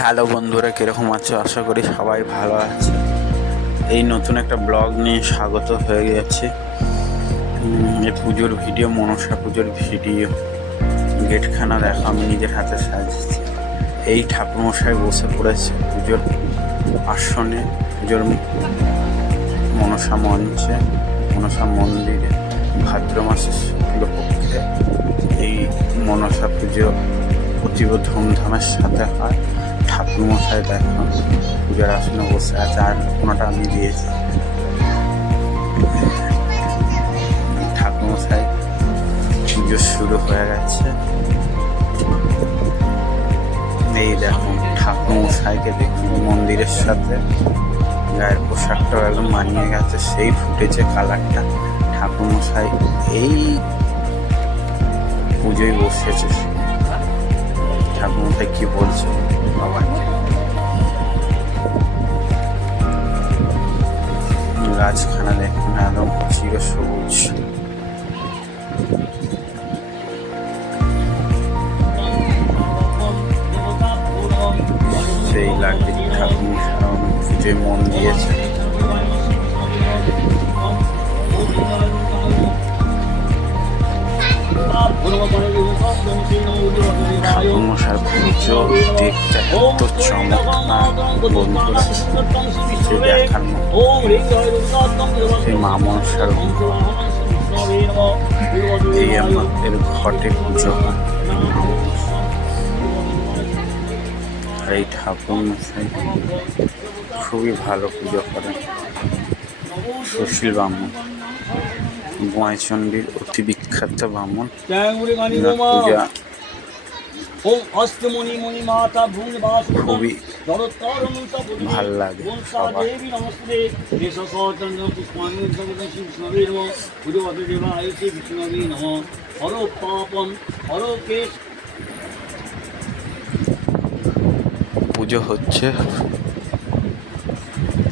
Hello বন্ধুরা, কীরকম আছো? আশা করি সবাই ভালো আছে। এই নতুন একটা ব্লগ নিয়ে স্বাগত হয়ে গেছে। এই পুজোর ভিডিও, মনসা পুজোর ভিডিও। গেটখানা দেখো, আমি নিজের হাতে সাজিয়েছি। এই ঠাকুরমশাই বসে পড়েছে পুজোর আসনে, পুজোর মনসা মঞ্চে, মনসা মন্দিরে। ভাদ্র মাসের শুক্লপক্ষে এই মনসা পুজো অতীব ধুমধামের সাথে হয়। ঠাকুরমশাই দেখো পুজোর আসনে বসে আছে, আর কোনোটা আমি দিয়েছি। ঠাকুরমশাই পুজো শুরু হয়ে গেছে। এই দেখুন ঠাকুরমশাইকে দেখুন, মন্দিরের সাথে গায়ের পোশাকটাও একদম মানিয়ে গেছে, সেই ফুটেছে কালারটা। ঠাকুরমশাই এই পুজোয় বসেছে। ঠাকুরমশাই কি বলছে বাবাকে? গাছখানা দেখুন একদম চির সবুজ। সেই লাগে ঠাকুরমশাই পুজোয় মন দিয়েছে। ঠাকুরমশার পুজো দেখতে এত চমৎকার বন্ধুরা, সে দেখার মতো। সেই মা মনসার এই আমাদের ঘটে পুজো হয়। এই ঠাকুরমশাই খুবই ভালো পুজো করেন। সুশীল ব্রাহ্মণ, গোয়াইচণ্ডীর অতি বিখ্যাত ব্রাহ্মণ। পূজা খুবই ভাল লাগে সবার। পুজো হচ্ছে,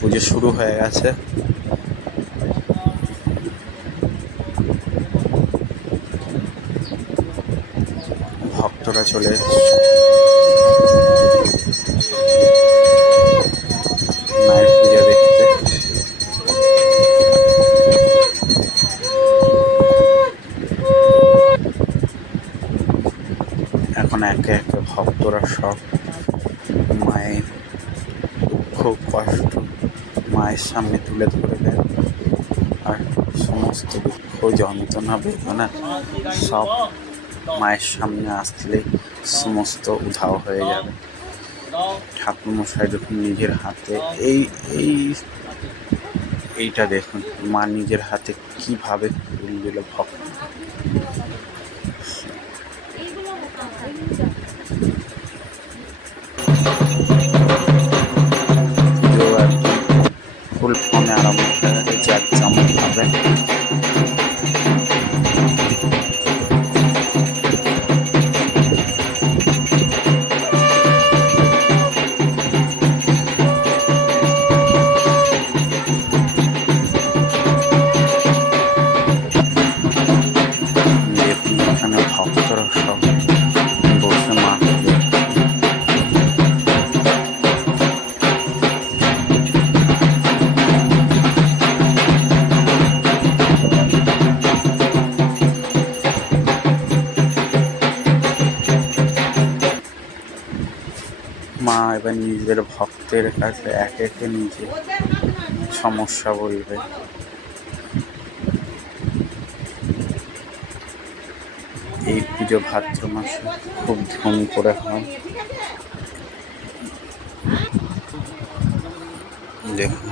পুজো শুরু হয়ে গেছে। ভক্তরা চলে এসেছে মায়ের পূজা দেখতে। এখন একে একে ভক্তরা সব মায়ের খুব কষ্ট মায়ের সামনে তুলে ধরে দেয়, আর সমস্ত দুঃখ যন্ত্রণা বেদনা সব মায়ের সামনে আসলে সমস্ত উধাও হয়ে যাবে। ঠাকুরমশাই দেখুন নিজের হাতে এইটা দেখুন, মা নিজের হাতে কিভাবে ফুল দিল ভক্ত। ফুল ফোনে আরম্ভ হয়ে গেছে, জাঁকজমকভাবে। এখানে ভক্তরা সব বসে মাকে মা এবার নিজের ভক্তের কাছে একে একে নিজে সমস্যা বলবে। এই পুজো ভাদ্র মাসে খুব ধুম করে হয়। দেখুন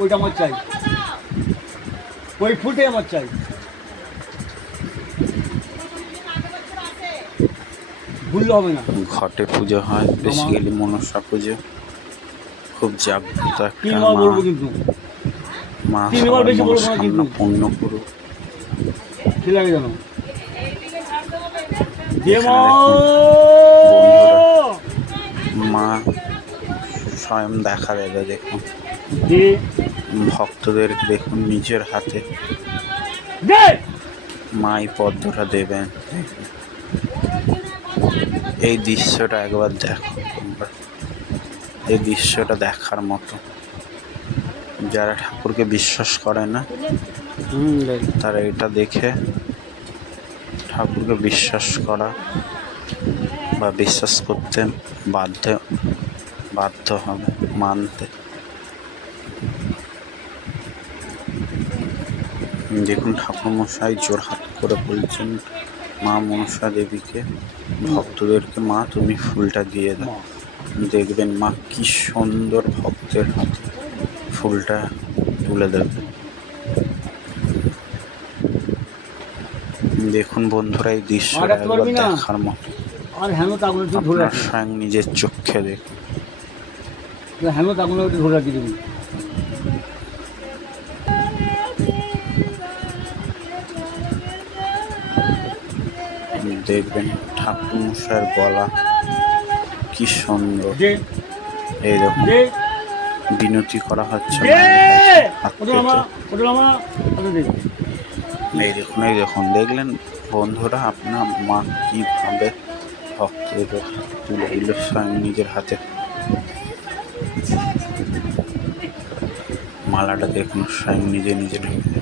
ওইটা আমার চাই, ওই ফুলটাই আমার চাই। ভুললে হবে না। ঘটে পুজো হয় বেসিক্যালি মনসা পুজো, খুব জাগ্রত একটা তিনবার বলবো কিন্তু, মা তিনবার বেশি বলবো না কিন্তু। পূর্ণ করুক। কি লাগে জানো? মা স্বয়ং দেখা দেবে। দেখুন ভক্তদের দেখুন নিজের হাতে মাই পদ্মটা দেবেন। এই দৃশ্যটা একবার দেখো তোমরা, এই দৃশ্যটা দেখার মতো। যারা ঠাকুরকে বিশ্বাস করে না তারা এটা দেখে ঠাকুরকে বিশ্বাস করা বা বিশ্বাস করতে বাধ্য হবে, মানতে। দেখুন ঠাকুরমশাই জোরহাত করে বলছেন মা মনসা দেবীকে, ভক্তদেরকে, মা তুমি ফুলটা দিয়ে দাও। দেখবেন মা কি সুন্দর ভক্তের হাতে ফুলটা তুলে দেবে। দেখুন বন্ধুরা, এই দৃশ্যটা একবার দেখার মতো। আপনার স্বয়ং নিজের চোখে দেখুন। দেখবেন ঠাকুর মশাইয়ের গলা কি সুন্দর। এই দেখুন বিনতি করা হচ্ছে। এই দেখুন, এই দেখুন, দেখলেন বন্ধুরা আপনার মা কীভাবে ভক্তদের তুলে দিল স্বয়ং নিজের হাতে। মালাটা দেখুন স্বয়ং নিজে নিজে ঢুকে।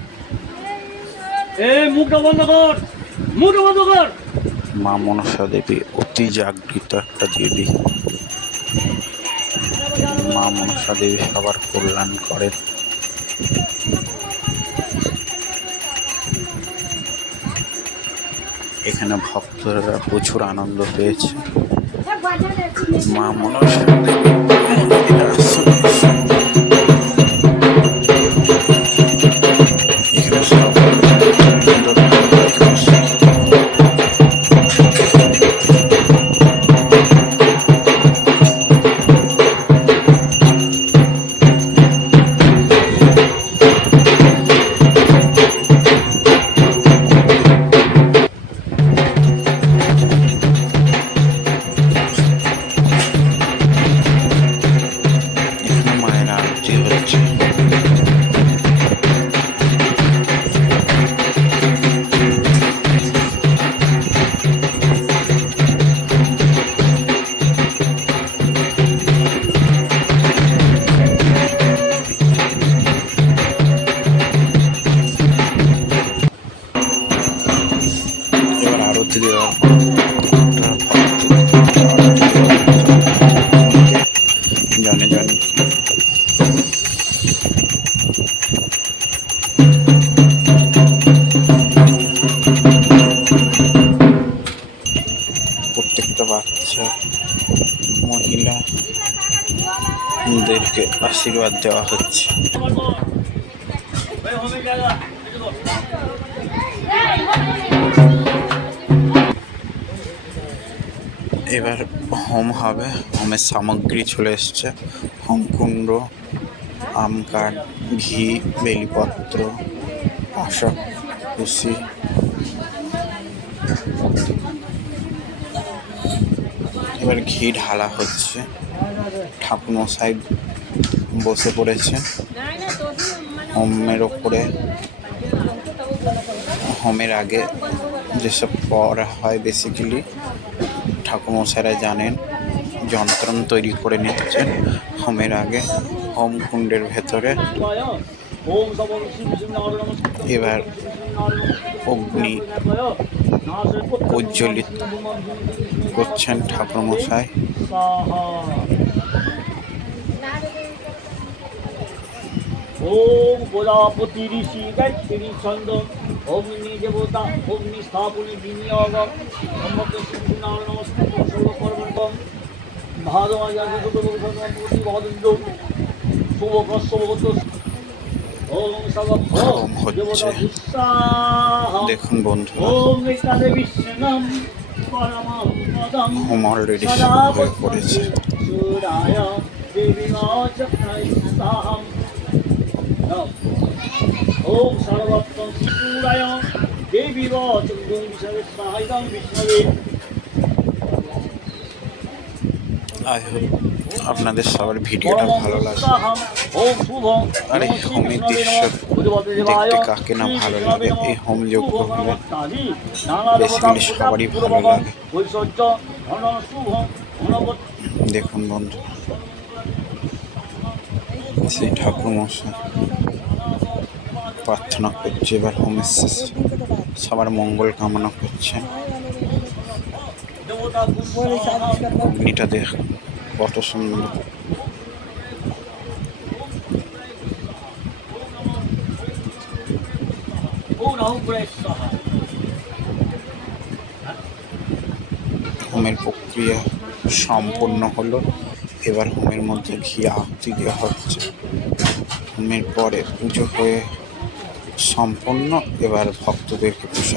মা মনসা দেবী অতি জাগৃত একটা দেবী। মা মনসা দেবী সবার কল্যাণ করে। এখানে ভক্তরা প্রচুর আনন্দ পেয়েছে। মা মনসা দেবী মন্দিরে আসনে এখানে সবাই মায়ের আরতি হচ্ছে। এবার আরতি দেওয়া জানে জানে প্রত্যেকটা বাচ্চা মহিলাদেরকে আশীর্বাদ দেওয়া হচ্ছে। এবার হোম হবে। হোমের সামগ্রী চলে এসছে। হোমকুণ্ড, আম কাঠ, ঘি, বেলিপত্র, আশা খুশি। এবার ঘি ঢালা হচ্ছে। ঠাকুরমশাই বসে পড়েছে হোমের ওপরে। হোমের আগে যেসব পড়া হয় বেসিক্যালি ঠাকুরমশাইরা জানেন, যন্ত্রণ তৈরি করে নিচ্ছেন হোমের আগে হোমকুণ্ডের ভেতরে। এবার অগ্নি উজ্জ্বলিত করছেন ঠাকুরমশাই। ওম প্রজাপতি ঋষি গায়ত্রী ছন্দ অগ্নি দেবতা অগ্নি স্থাপনে বিনিয়োগ সম্মুখে শিশু নারায়ণ নমস্কার সর্বকর্মকম ভারতী ভদ্র শুভ কশ্যপগত ওম হোম হচ্ছে। দেখুন বন্ধুরা, হোম অলরেডি হয়ে পড়েছে। ওম সর্বত্রং শিশুরায় দেবী চন্দ্র বিষয়ে সহায়তাং বিষ্ণবে। I hope আপনাদের সবার ভিডিওটা ভালো লাগে। ওম শুভম আর এই হোমের দৃশ্য দেখতে কাকে না ভালো লাগে। এই হোম যজ্ঞ হলে বেসিক্যালি সবারই ভালো লাগে। দেখুন বন্ধু, সেই ঠাকুরমশাই প্রার্থনা করছে এবার হোমের শেষে, সবার মঙ্গল কামনা করছে। অগ্নিটা দেখ কত সুন্দর। হোমের প্রক্রিয়া সম্পূর্ণ হলো। এবার হোমের মধ্যে ঘি আহুতি দেওয়া হচ্ছে। হোমের পরে পুজো হয়ে সম্পূর্ণ। এবার ভক্তদেরকে প্রসাদ